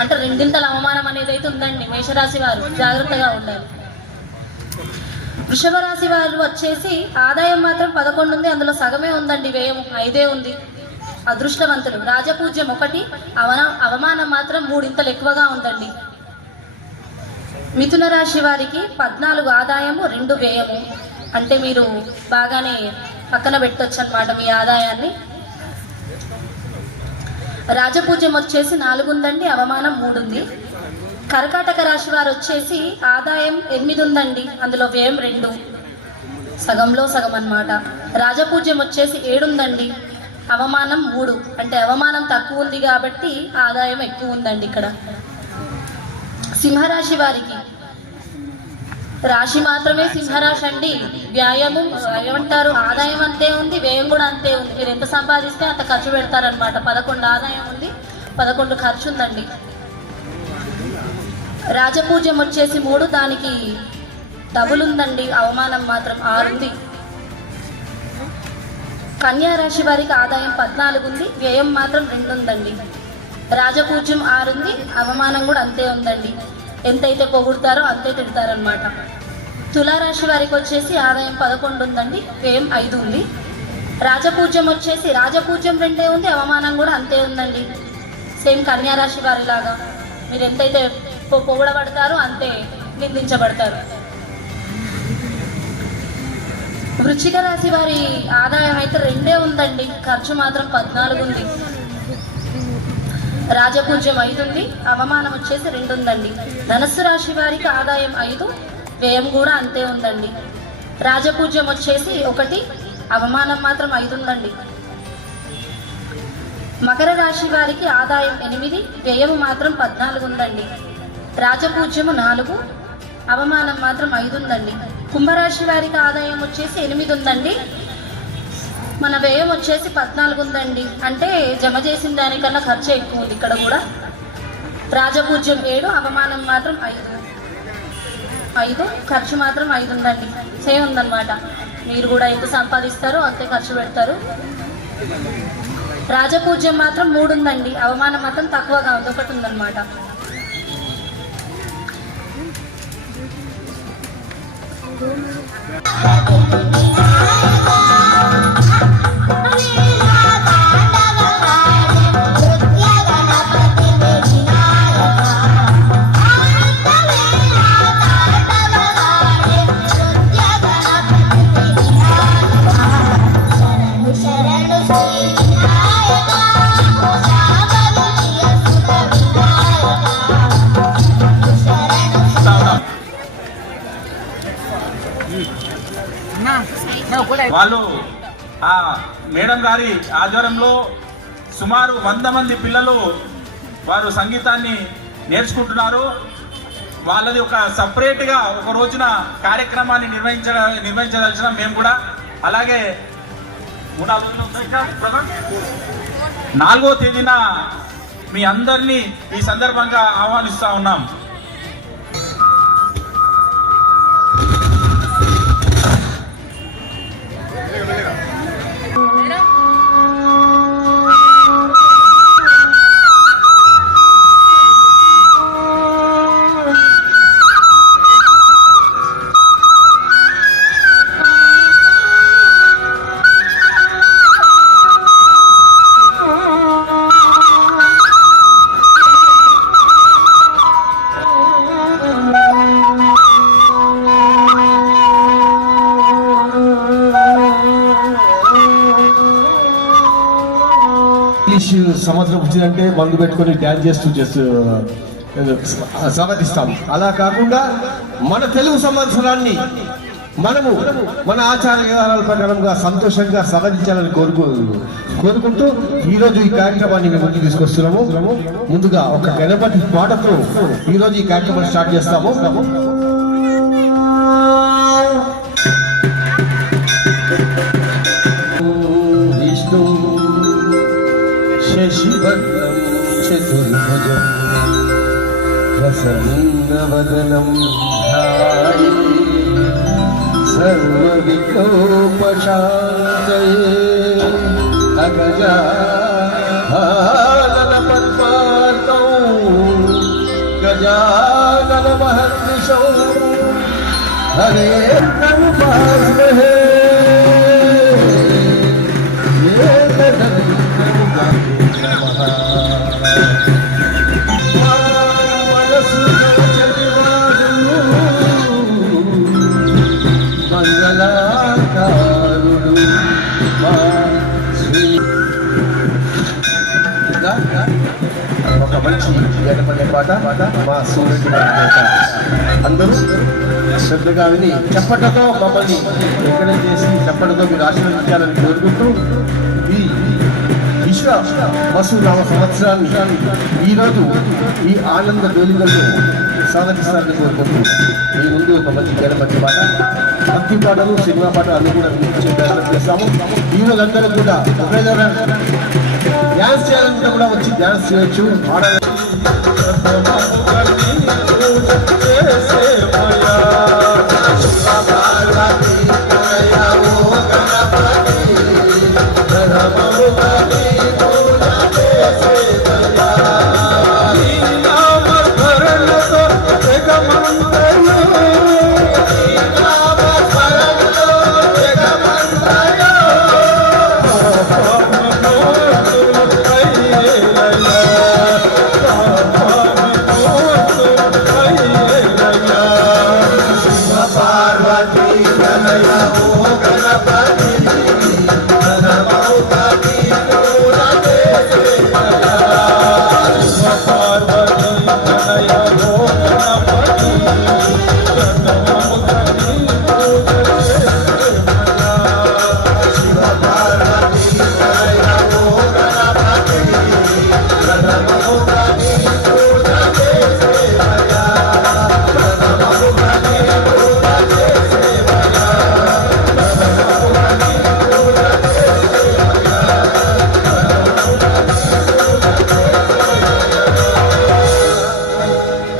అంటే రెండింతల అవమానం అనేది అయితే ఉందండి. మేషరాశి వారు జాగ్రత్తగా ఉండాలి. వృషభ రాశి వారు వచ్చేసి ఆదాయం మాత్రం 11 ఉంది, అందులో సగమే ఉందండి, వ్యయం 5 ఉంది. అదృష్టవంతులు. రాజపూజ్యం 1, అవమానం మాత్రం 3 ఎక్కువగా ఉందండి. మిథున రాశి వారికి 14 ఆదాయము, 2 వ్యయము. అంటే మీరు బాగానే పక్కన పెట్టొచ్చు అన్నమాట మీ ఆదాయాన్ని. రాజపూజ్యం వచ్చేసి 4 ఉందండి, అవమానం 3 ఉంది. కర్కాటక రాశి వారు వచ్చేసి ఆదాయం 8 ఉందండి, అందులో వ్యయం 2, సగంలో సగం అన్నమాట. రాజపూజ్యం వచ్చేసి 7 ఉందండి, అవమానం 3. అంటే అవమానం తక్కువ ఉంది కాబట్టి ఆదాయం ఎక్కువ ఉందండి ఇక్కడ. సింహరాశి వారికి రాశి మాత్రమే సింహరాశి అండి. వ్యాయామం ఏమంటారు, ఆదాయం అంతే ఉంది, వ్యయం కూడా అంతే ఉంది. మీరు ఎంత సంపాదిస్తే అంత ఖర్చు పెడతారనమాట. 11 ఆదాయం ఉంది, 11 ఖర్చు ఉందండి. రాజపూజ్యం వచ్చేసి 3, దానికి డబుల్ ఉందండి, అవమానం మాత్రం 6 ఉంది. కన్యా రాశి వారికి ఆదాయం 14 ఉంది, వ్యయం మాత్రం 2 ఉందండి. రాజపూజ్యం 6 ఉంది, అవమానం కూడా అంతే ఉందండి. ఎంతైతే పొగుడతారో అంతే తిడతారనమాట. తులారాశి వారికి వచ్చేసి ఆదాయం 11 ఉందండి, వ్యయం 5 ఉంది. రాజపూజ్యం వచ్చేసి రాజపూజ్యం 2 ఉంది, అవమానం కూడా అంతే ఉందండి. సేమ్ కన్యారాశి వారిలాగా మీరు ఎంతైతే పొగడబడతారో అంతే నిందించబడతారు. వృశ్చిక రాశి వారి ఆదాయం అయితే 2 ఉందండి, ఖర్చు మాత్రం 14 ఉంది. రాజపూజ్యం 5 ఉంది, అవమానం వచ్చేసి 2 ఉందండి. ధనస్సు రాశి వారికి ఆదాయం 5, వ్యయం కూడా అంతే ఉందండి. రాజపూజ్యం వచ్చేసి 1, అవమానం మాత్రం 5 ఉందండి. మకర రాశి వారికి ఆదాయం 8, వ్యయం మాత్రం 14 ఉందండి. రాజపూజ్యము 4, అవమానం మాత్రం 5 ఉందండి. కుంభరాశి వారికి ఆదాయం వచ్చేసి 8 ఉందండి, మన వ్యయం వచ్చేసి 14 ఉందండి. అంటే జమ చేసిన దానికన్నా ఖర్చు ఎక్కువ ఉంది ఇక్కడ కూడా. రాజపూజ్యం 7, అవమానం మాత్రం 5, ఖర్చు మాత్రం 5 ఉందండి. సేమ్ ఉందన్నమాట. మీరు కూడా ఎంత సంపాదిస్తారో అంతే ఖర్చు పెడతారు. రాజపూజ్యం మాత్రం 3 ఉందండి, అవమానం మాత్రం తక్కువగా ఉంది, 1 ఉందన్నమాట. వాళ్ళు ఆ మేడం గారి ఆధ్వర్యంలో సుమారు 100 మంది పిల్లలు వారు సంగీతాన్ని నేర్చుకుంటున్నారు. వాళ్ళది ఒక సపరేట్గా ఒక రోజున కార్యక్రమాన్ని నిర్వహించదలిచిన మేము కూడా. అలాగే 4వ తేదీన మీ అందరినీ ఈ సందర్భంగా ఆహ్వానిస్తూ ఉన్నాం. సంవత్సరం వచ్చిందంటే మందు పెట్టుకొని డ్యాన్స్ చేస్తూ స్వాగతిస్తాం. అలా కాకుండా మన తెలుగు సంవత్సరాన్ని మనము మన ఆచార వ్యవహారాల ప్రకారంగా సంతోషంగా స్వాగతించాలని కోరుకుంటూ ఈరోజు ఈ కార్యక్రమాన్ని మేము ముందుకు తీసుకొస్తున్నాము. ముందుగా ఒక గణపతి పాటతో ఈరోజు ఈ కార్యక్రమాన్ని స్టార్ట్ చేస్తాము. విష్ణు శశివర్ణం చతుర్భుజం ప్రసన్నవదనం ధ్యాయే సర్వవిఘ్నోపశాంతయే అగజానన పద్మార్కం हरे तन पास रहे ये तन మంగళాకారుడు ఒక మంచి జనపడే పాట మా సూర్యుడి అందరూ శ్రద్ధగా విని చప్పటతో మమ్మల్ని ఎంకరేజ్ చేసి చప్పటతో మీరు ఆశీర్వదించాలని కోరుకుంటూ ఈ విశ్వ వసునామ సంవత్సరాన్ని ఈరోజు ఈ ఆనంద వేడుకలను స్వాగతిస్తారని కోరుకుంటూ మీ ముందు ఒక మంచి జనపడి పాట భక్తి పాటలు సినిమా పాటలు అన్ని కూడా వినిపించే ప్రయత్నం చేస్తాము. ఈరోజు అందరూ కూడా ఒకే డ్యాన్స్ చేయాలంటే కూడా వచ్చి డ్యాన్స్ చేయొచ్చు.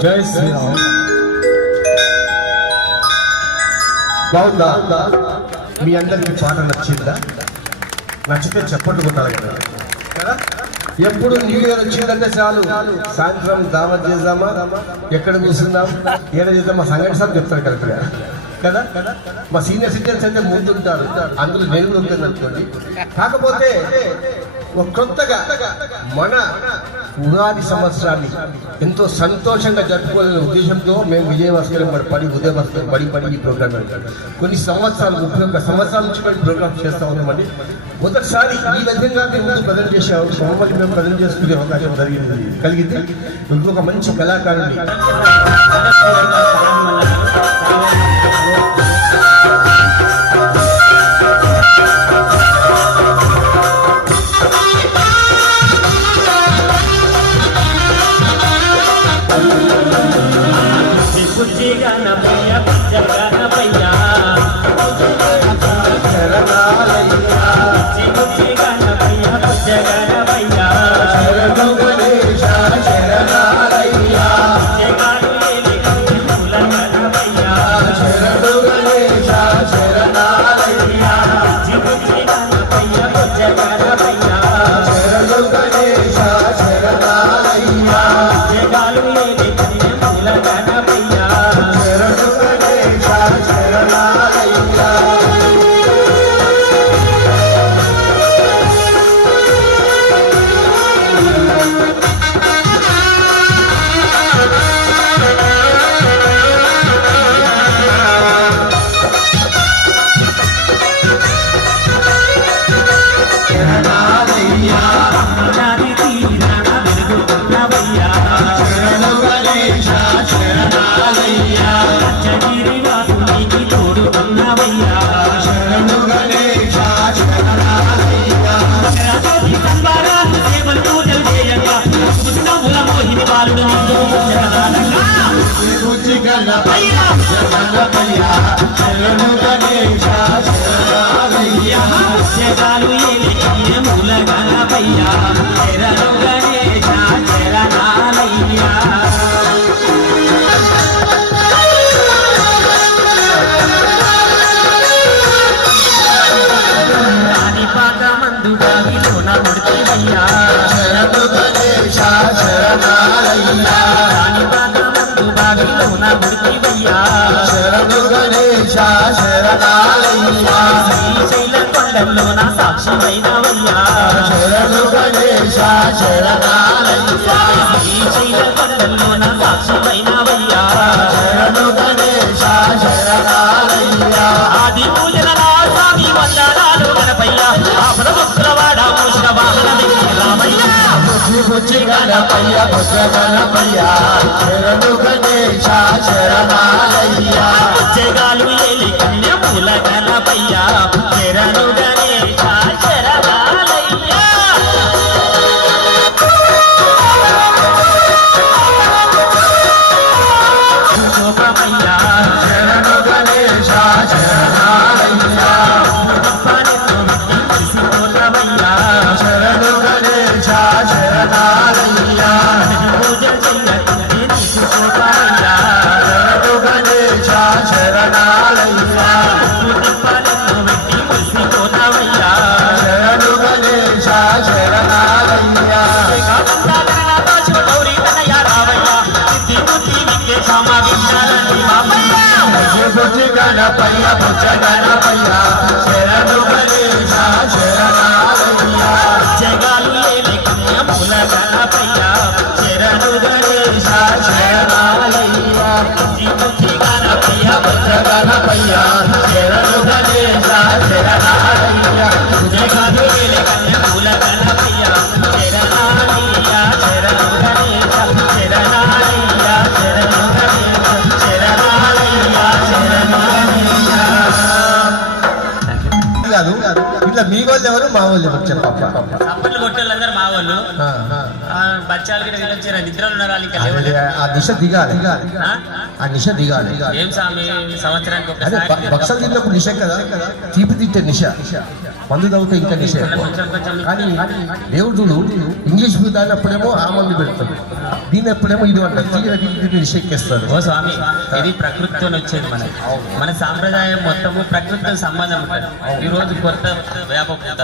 జై శ్రీరామ్. బాగుందా? మీ అందరికి పాట నచ్చిందా? నచ్చితే చెప్పండి కొట్టాలి కదా. ఎప్పుడు న్యూ ఇయర్ వచ్చిందంటే చాలు సాయంత్రం దావత్ చేద్దామా, ఎక్కడ కూర్చుందాం, ఏడ చేద్దాం, మా సంగతి సార్ చెప్తారు కరెక్ట్గా కదా. మా సీనియర్ సిటిజన్స్ అయితే ముందుంటారు, అందులో నేను కూడా ఉంటుంది అనుకోండి. కాకపోతే ఒక కొత్తగా మన ఉగాది సంవత్సరాన్ని ఎంతో సంతోషంగా జరుపుకోవాలనే ఉద్దేశంతో మేము విజయవాసకరం పడి ఈ ప్రోగ్రామ్ కొన్ని సంవత్సరాలు 31 సంవత్సరాల నుంచి మేము ప్రోగ్రామ్ చేస్తూ ఉన్నామండి. మొదటిసారి ఈ విధంగా మేము ప్రజెంట్ చేసే మమ్మల్ని మేము ప్రజెంట్ చేసుకునే అవకాశం కలిగింది. ఇంకొక మంచి కళాకారుని శరణు గణేశ కొండల్లోన సాక్షిమైనవయ్యా శరణు గణేశ శరణాలయ్యా శ్రీశైల కొండల్లోన సాక్షిమైనవయ్యా శరణు గణేశ శరణాలయ్యా ఆది పూజల స్వామి వందనాలు గణపయ్య ఆపద ముక్కులవాడ మూషిక వాహన రామయ్య బుద్ధి బుద్ధి గణపయ్య బుద్ధ గణపయ్య శరణు గణేశ శరణాలయ్యా జగాలు ఏలి కన్య పూల గణపయ్య శరణు గణేశ శరణాలయ్య శోభమయ్య శరణు గణేశ శరణాలయ్యా శరణు గణేశ శరణాలయ్యా పూజ చెయ్యకుంటే నీకు శోభమయ్య శరణు గణేశ శరణాలయ్యా పెట్టి మురిసిపోతావయ్యా శరణు గణేశ శరణాలయ్యా గౌరీ కన్నయ్య రావయ్య సిద్ధి బుద్ధి విఘ్నేశమ విఘ్నాలని మామయ్య బుద్ధి గణపయ్య బుద్ధ గణపయ్య శరణు గణేశ శరణాలయ్యా జగాలు ఏలి కన్య మూల గణపయ్య శరణు గణేశ శరణాలయ్య బుద్ధి గణపయ్య బుద్ధ గణపయ్య శరణు గణేశ శరణాలయ్యా జగాలు ఏలి కన్య మూల గణపయ్య శరణాలయ్య శరణు గణేశ శరణాలయ్య శరణు గణేశ శరణాలయ్య శరణు గణేశ కాదు ఇట్లా మీ వాళ్ళు ఎవరు మా వాళ్ళు ఎవరు చెప్పప్ప చప్పట్లు కొట్టేళ్ళందరూ మా వాళ్ళు బచ్చాలు గిట్ట వీళ్ళొచ్చారు నిద్రలు ఉన్నారు వాళ్ళు ఇంకా లేవలేదు. ఆ నిశ దిగాలి ఆ? ఆ నిశ దిగాలి ఏం స్వామి సంవత్సరానికి అదే ఒకసారి భక్షలు తిన్నప్పుడు నిశ కదా తీపి తింటే నిశ మందు తాగితే ఇంకా నిశ ఎక్కువ. కొంచెం కానీ దేవుడు ఇంగ్లీష్ మీద అప్పుడేమో ఆ మందు పెడతాడు దీని ఎప్పుడేమో ఇది అంటారు తీగ నిశ ఎక్కేస్తాడు ఓ స్వామి ఇది ప్రకృతితో వచ్చేది మన సాంప్రదాయం మొత్తము ప్రకృతితో సంబంధం ఉంటుంది ఈ రోజు కొత్త వేప పూత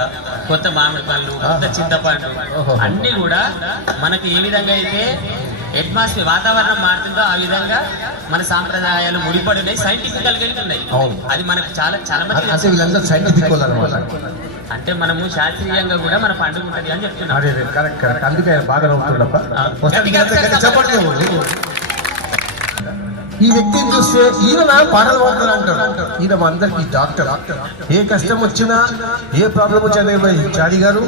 కొత్త మామిడి పళ్ళు కొత్త చింతపండు అన్ని కూడా మనకి ఏ విధంగా అయితే అట్మాస్ఫియర్ వాతావరణం మారుతుందో ఆ విధంగా మన సాంప్రదాయాలు ముడిపడినాయి సైంటిఫికల్ గా ఉన్నాయి అవును. అది మనకు చాలా చాలా మంది అంటే వీళ్ళందరూ సైంటిఫిక్ వాళ్ళు అనమాట అంటే మనము శాస్త్రీయంగా కూడా మన పండుగ ఉంటుంది అని చెప్తున్నాం అదే కరెక్ట్ కరెక్ట్ అందుకే ఆయన బాగా నవ్వుతుండప్ప చెప్పట్లేదు ఈ వ్యక్తిని చూస్తే ఈయన నా పాటలు పాడతారు అంటారు ఈయన మా అందరికి డాక్టర్ ఏ కష్టం వచ్చినా ఏ ప్రాబ్లం వచ్చినా చారి గారు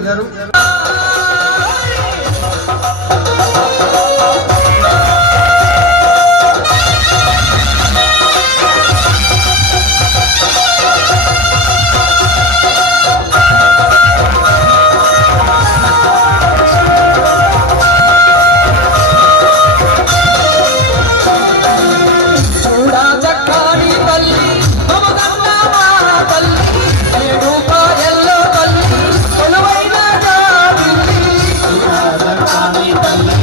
తల్లి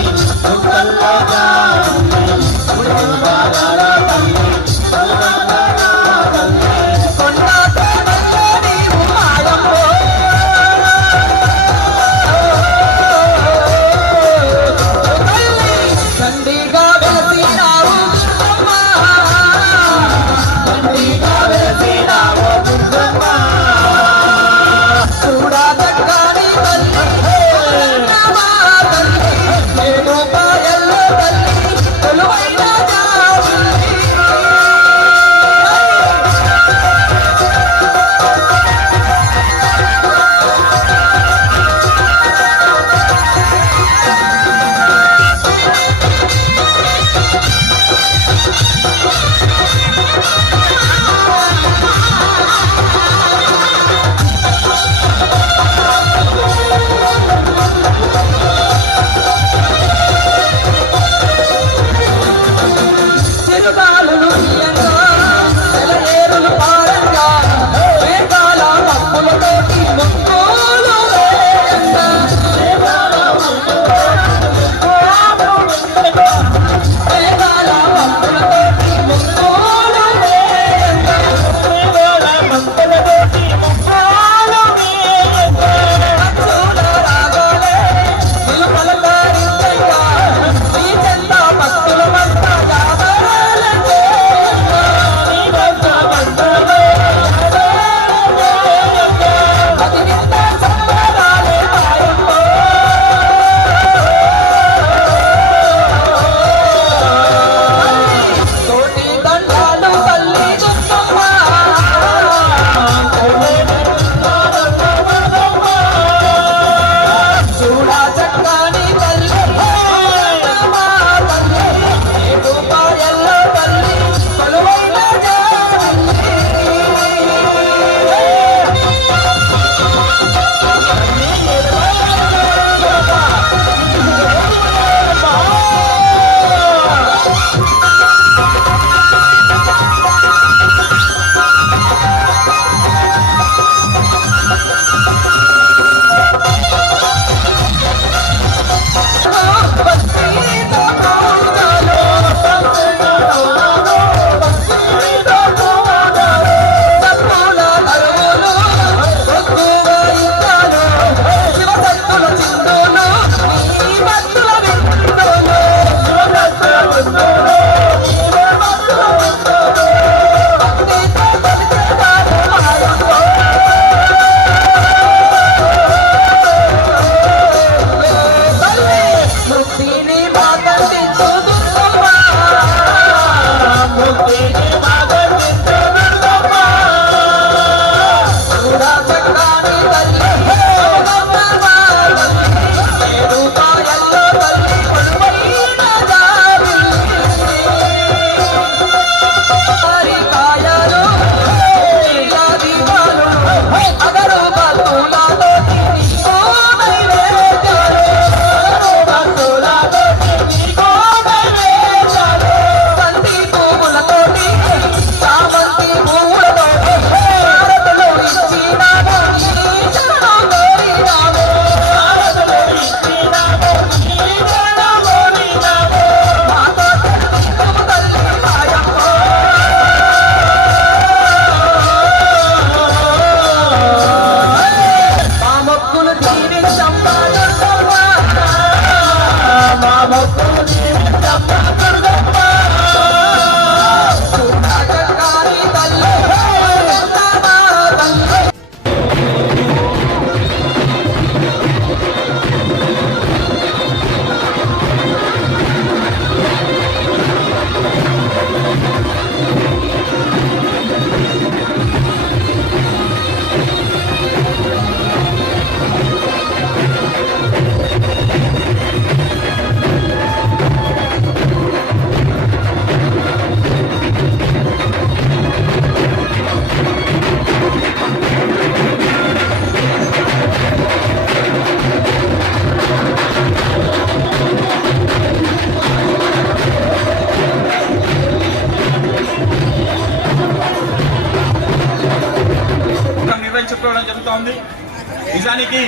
నిజానికి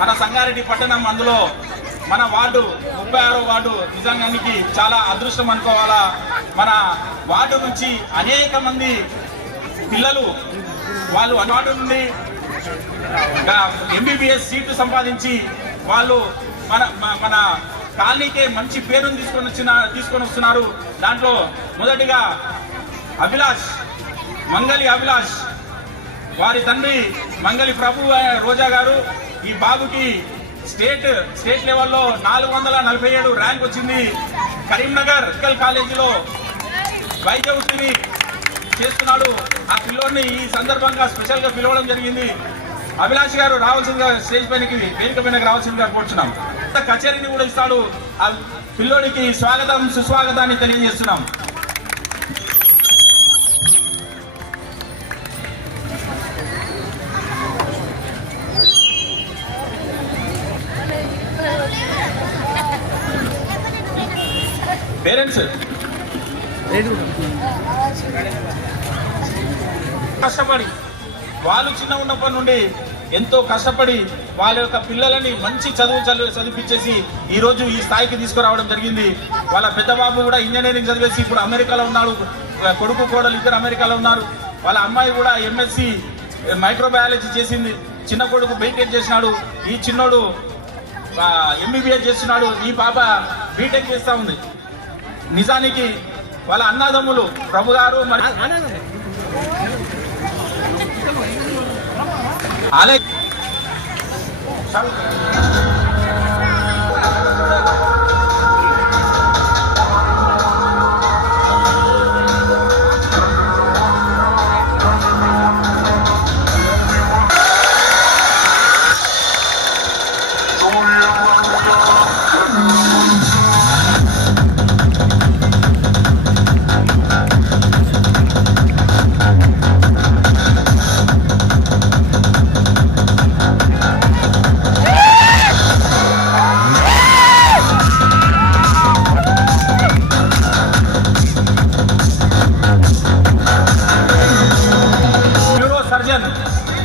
మన సంగారెడ్డి పట్టణం అందులో మన వార్డు 36వ వార్డు నిజానికి చాలా అదృష్టం అనుకోవాలా. మన వార్డు నుంచి అనేక మంది పిల్లలు వాళ్ళు వార్డు నుండి MBBS సీట్లు సంపాదించి వాళ్ళు మన కాలనీకే మంచి పేరును తీసుకొని వస్తున్నారు. దాంట్లో మొదటిగా మంగళి అభిలాష్ వారి తండ్రి మంగళి ప్రభు రోజా గారు. ఈ బాబుకి స్టేట్ లెవెల్లో 447 ర్యాంక్ వచ్చింది. కరీంనగర్ మెడికల్ కాలేజీలో వైద్య వృత్తిని చేస్తున్నాడు. ఆ పిల్లోడిని ఈ సందర్భంగా స్పెషల్ గా పిలవడం జరిగింది. అభిలాష్ గారు రావాల్సిందిగా స్టేజ్ పైనకి వేదిక పైనకి రావాల్సిందిగా కోరుచున్నాం. కచేరీని కూడా ఇస్తాడు. ఆ పిల్లోడికి స్వాగతం సుస్వాగతాన్ని తెలియజేస్తున్నాం. పేరెంట్స్ కష్టపడి వాళ్ళు చిన్న ఉన్నప్పటి నుండి ఎంతో కష్టపడి వాళ్ళ యొక్క పిల్లలని మంచి చదివించేసి ఈ రోజు ఈ స్థాయికి తీసుకురావడం జరిగింది. వాళ్ళ పెద్ద బాబు కూడా ఇంజనీరింగ్ చదివేసి ఇప్పుడు అమెరికాలో ఉన్నాడు. కొడుకు కోడలు ఇద్దరు అమెరికాలో ఉన్నారు. వాళ్ళ అమ్మాయి కూడా MSc మైక్రోబయాలజీ చేసింది. చిన్న కొడుకు బీటెక్ చేసినాడు. ఈ చిన్నోడు MBBS చేస్తున్నాడు. ఈ పాప బీటెక్ చేస్తూ ఉంది. నిజానికి వాళ్ళ అన్నదమ్ములు ప్రభు గారు మరి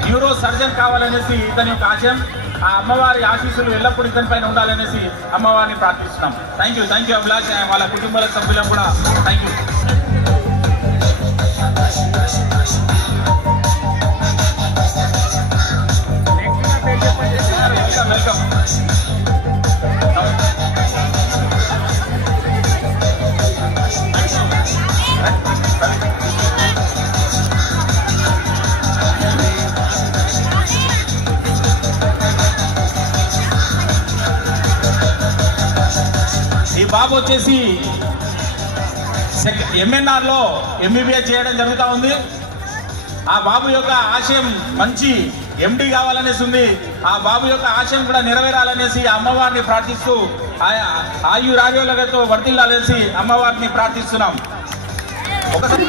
న్యూరో సర్జన్ కావాలనేసి ఇతని యొక్క ఆశయం. ఆ అమ్మవారి ఆశీస్సులు ఎల్లప్పుడూ ఇతని పైన ఉండాలనేసి అమ్మవారిని ప్రార్థిస్తున్నాం. Thank you Abhilash. వాళ్ళ కుటుంబాల సభ్యులకు కూడా థ్యాంక్ యూ. వెల్కమ్. ఈ బాబు వచ్చేసి MNR లో MBBS చేయడం జరుగుతూ ఉంది. ఆ బాబు యొక్క ఆశయం మంచి MD కావాలనేసి ఉంది. ఆ బాబు యొక్క ఆశయం కూడా నెరవేరాలనేసి అమ్మవారిని ప్రార్థిస్తూ ఆయురారోగ్యాలతో వర్ధిల్లాలనేసి అమ్మవారిని ప్రార్థిస్తున్నాం. ఒకసారి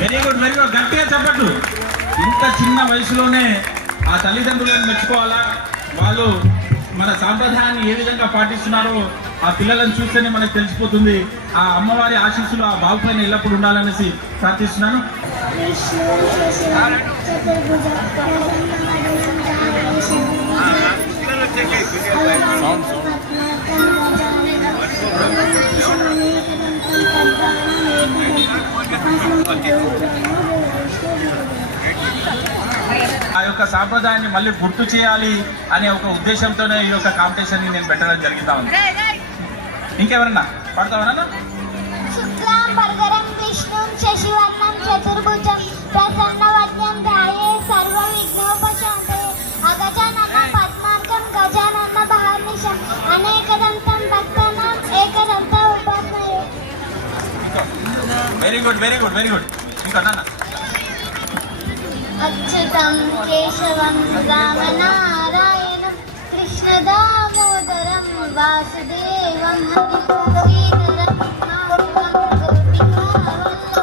వెరీ గుడ్ గట్టిగా చెప్పట్టు. ఇంత చిన్న వయసులోనే ఆ తల్లిదండ్రులను మెచ్చుకోవాలా. వాళ్ళు మన సాంప్రదాయాన్ని ఏ విధంగా పాటిస్తున్నారో ఆ పిల్లలను చూస్తేనే మనకు తెలిసిపోతుంది. ఆ అమ్మవారి ఆశీస్సులు ఆ బాబు పైన ఎల్లప్పుడు ఉండాలనేసి ప్రార్థిస్తున్నాను. ఆ యొక్క సాంప్రదాయాన్ని మళ్ళీ గుర్తు చేయాలి అనే ఒక ఉద్దేశంతోనే ఈ యొక్క కాంపిటీషన్ ని నేను పెట్టడం జరుగుతా ఉంది. ఇంకెవరన్నా పాడతావన్నా? శుక్లాం భరధరం విష్ణుం శశివర్ణం చతుర్భుజం ప్రసన్నవదనం ధ్యాయే సర్వ విఘ్నోపశాంతయే అగజానన పద్మార్కం గజానన మహర్నిశం అనేకదంతం భక్తానాం ఏకదంత ఉపాస్మయే. Very good. ఇంకా నాన్న అచ్యుతం కేశవం రామనారాయణం కృష్ణ దామోదరం వాసుదేవం శ్రీధరం మాధవం గోపికావల్లభం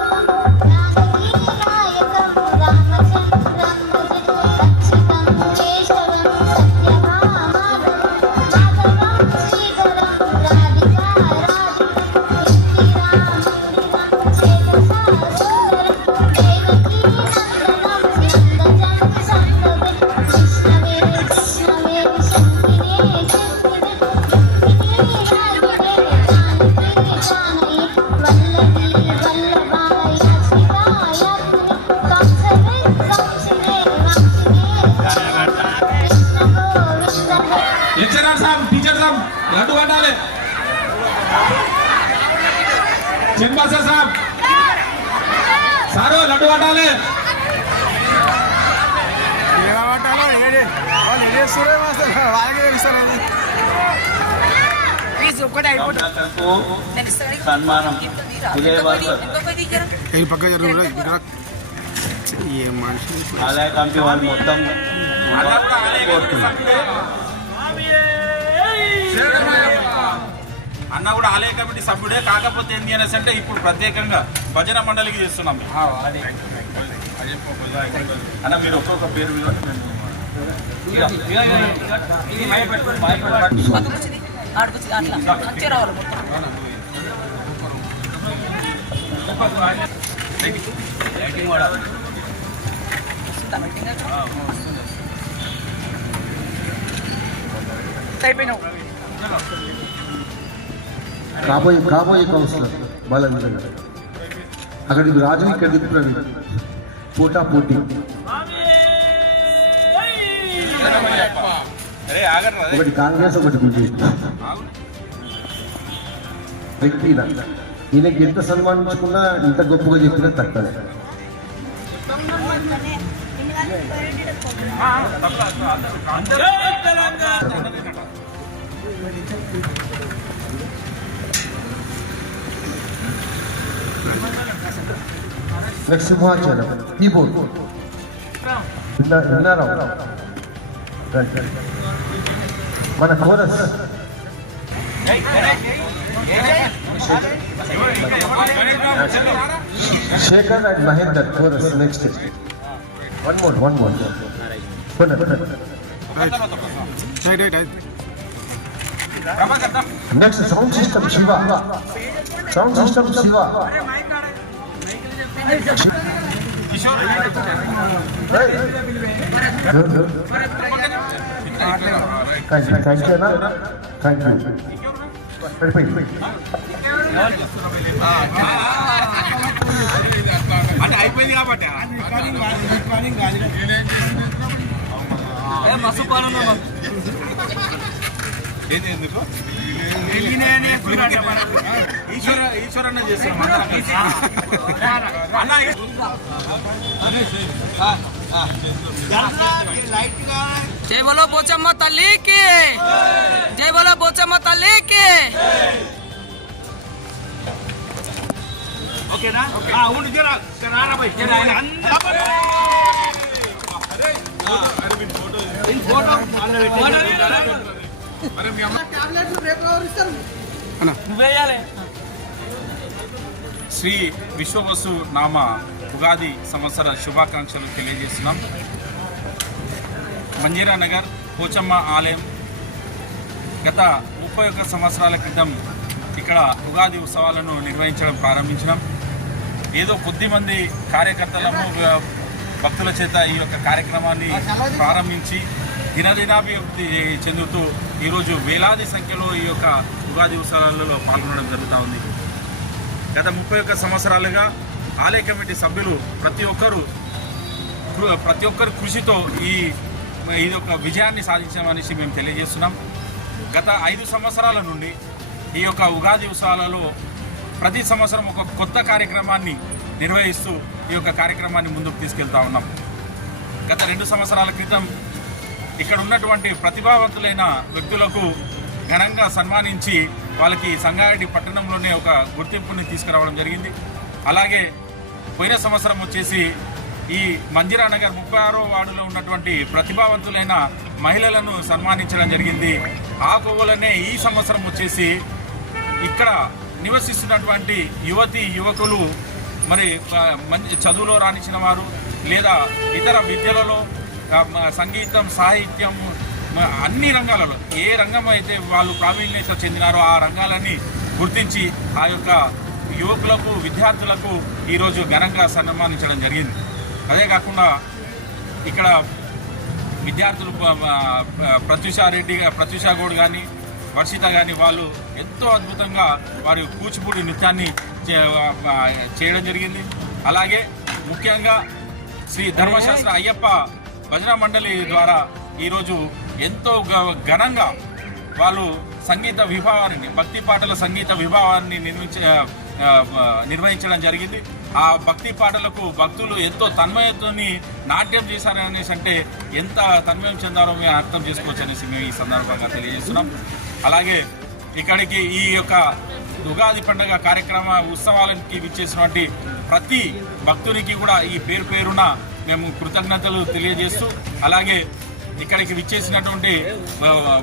నాయకం రామచంద్రం భజే. అచ్యుతం కేశవం సత్యభామాధవం మాధవం శ్రీధరం రాధికా चिन्मसा साहब सारो लड्डू हटाले సన్మానం ఆలయ కమిటీ వాళ్ళు మొత్తం అన్న కూడా ఆలయ కమిటీ సభ్యుడే, కాకపోతే ఏంటి అనేసి అంటే ఇప్పుడు ప్రత్యేకంగా భజన మండలికి చేస్తున్నాం. అన్న మీరు ఒక్కొక్క పేరు కాబోయే కౌన్సిలర్ బాలంద్ర గారు, అక్కడికి రాజు, ఇక్కడికి ప్రవీణ్, పోటా పోటీ. ఒకటి కాంగ్రెస్, ఒకటి బీజేపీ. వ్యక్తి ఈయనకి ఎంత సన్మానించుకున్నా, ఇంత గొప్పగా చెప్పినా తక్కువ. నెక్స్ట్ సింహాచలం కీబోర్డ్ విన్నారా? మన chorus Shekhar and Mahender chorus. Next one more next sound system Shiva. Thank you. అంటే అయిపోయింది కాబట్టి ఏంది ఎందుకు ఈశ్వరన్న చేస్తాం. జై బోలో పోచమ్మ తల్లికి, జై బోలో పోచమ్మ తల్లికి. ఓకేనా? శ్రీ విశ్వవసు నామ ఉగాది సంవత్సర శుభాకాంక్షలు తెలియజేస్తున్నాం. మంజీరా నగర్ పోచమ్మ ఆలయం గత 31 సంవత్సరాల క్రితం ఇక్కడ ఉగాది ఉత్సవాలను నిర్వహించడం ప్రారంభించినాం. ఏదో కొద్దిమంది కార్యకర్తలము భక్తుల చేత ఈ యొక్క కార్యక్రమాన్ని ప్రారంభించి దినదినాభివృద్ధి చెందుతూ ఈరోజు వేలాది సంఖ్యలో ఈ యొక్క ఉగాది ఉత్సవాలలో పాల్గొనడం జరుగుతూ ఉంది. గత 31 సంవత్సరాలుగా ఆలయ కమిటీ సభ్యులు ప్రతి ఒక్కరు కృషితో ఇది ఒక విజయాన్ని సాధించామనేసి మేము తెలియజేస్తున్నాం. గత 5 సంవత్సరాల నుండి ఈ యొక్క ఉగాది ఉత్సవాలలో ప్రతి సంవత్సరం ఒక కొత్త కార్యక్రమాన్ని నిర్వహిస్తూ ఈ యొక్క కార్యక్రమాన్ని ముందుకు తీసుకెళ్తా ఉన్నాం. గత 2 సంవత్సరాల క్రితం ఇక్కడ ఉన్నటువంటి ప్రతిభావంతులైన వ్యక్తులకు ఘనంగా సన్మానించి వాళ్ళకి సంగారెడ్డి పట్టణంలోనే ఒక గుర్తింపుని తీసుకురావడం జరిగింది. అలాగే పోయిన సంవత్సరం వచ్చేసి ఈ మంజీరా నగర్ 36వ వార్డులో ఉన్నటువంటి ప్రతిభావంతులైన మహిళలను సన్మానించడం జరిగింది. ఆ కోవలనే ఈ సంవత్సరం వచ్చేసి ఇక్కడ నివసిస్తున్నటువంటి యువకులు మరి మంచి చదువులో రాణించిన వారు లేదా ఇతర విద్యలలో సంగీతం, సాహిత్యం, అన్ని రంగాలలో ఏ రంగం అయితే వాళ్ళు ప్రావీణ్యత చెందినారో ఆ రంగాలని గుర్తించి ఆ యొక్క యువకులకు, విద్యార్థులకు ఈరోజు ఘనంగా సన్మానించడం జరిగింది. అదే కాకుండా ఇక్కడ విద్యార్థులు ప్రత్యూషా గౌడ్ కానీ, వర్షిత కానీ వాళ్ళు ఎంతో అద్భుతంగా వారి కూచిపూడి నృత్యాన్ని చేయడం జరిగింది. అలాగే ముఖ్యంగా శ్రీ ధర్మశాస్త్ర అయ్యప్ప భజన మండలి ద్వారా ఈరోజు ఎంతో ఘనంగా వాళ్ళు సంగీత విభావాన్ని, భక్తి పాటల సంగీత విభావాన్ని నిర్వహించడం జరిగింది. ఆ భక్తి పాటలకు భక్తులు ఎంతో తన్మయతోని నాట్యం చేశారనేసి అంటే ఎంత తన్మయం చెందారో మేము అర్థం చేసుకోవచ్చు అనేసి మేము ఈ సందర్భంగా తెలియజేస్తున్నాం. అలాగే ఇక్కడికి ఈ యొక్క ఉగాది పండుగ కార్యక్రమ ఉత్సవాలకి విచ్చేసినటువంటి ప్రతి భక్తునికి కూడా ఈ పేరు పేరున మేము కృతజ్ఞతలు తెలియజేస్తూ, అలాగే ఇక్కడికి విచ్చేసినటువంటి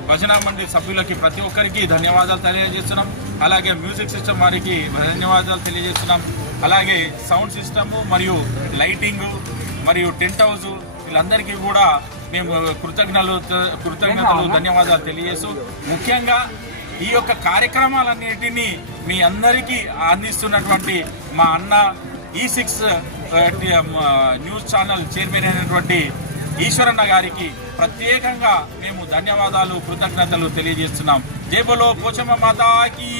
భజన మండలి సభ్యులకి ప్రతి ఒక్కరికి ధన్యవాదాలు తెలియజేస్తున్నాం. అలాగే మ్యూజిక్ సిస్టమ్ వారికి ధన్యవాదాలు తెలియజేస్తున్నాం. అలాగే సౌండ్ సిస్టము మరియు లైటింగు మరియు టెంట్ హౌస్ వీళ్ళందరికీ కూడా మేము కృతజ్ఞతలు ధన్యవాదాలు తెలియజేస్తూ, ముఖ్యంగా ఈ యొక్క కార్యక్రమాలన్నిటినీ మీ అందరికీ అందిస్తున్నటువంటి మా అన్న E6 న్యూస్ ఛానల్ చైర్మన్ అయినటువంటి ఈశ్వరన్న గారికి ప్రత్యేకంగా మేము ధన్యవాదాలు, కృతజ్ఞతలు తెలియజేస్తున్నాం. జై బోలో పోచమ్మ మాతాకి.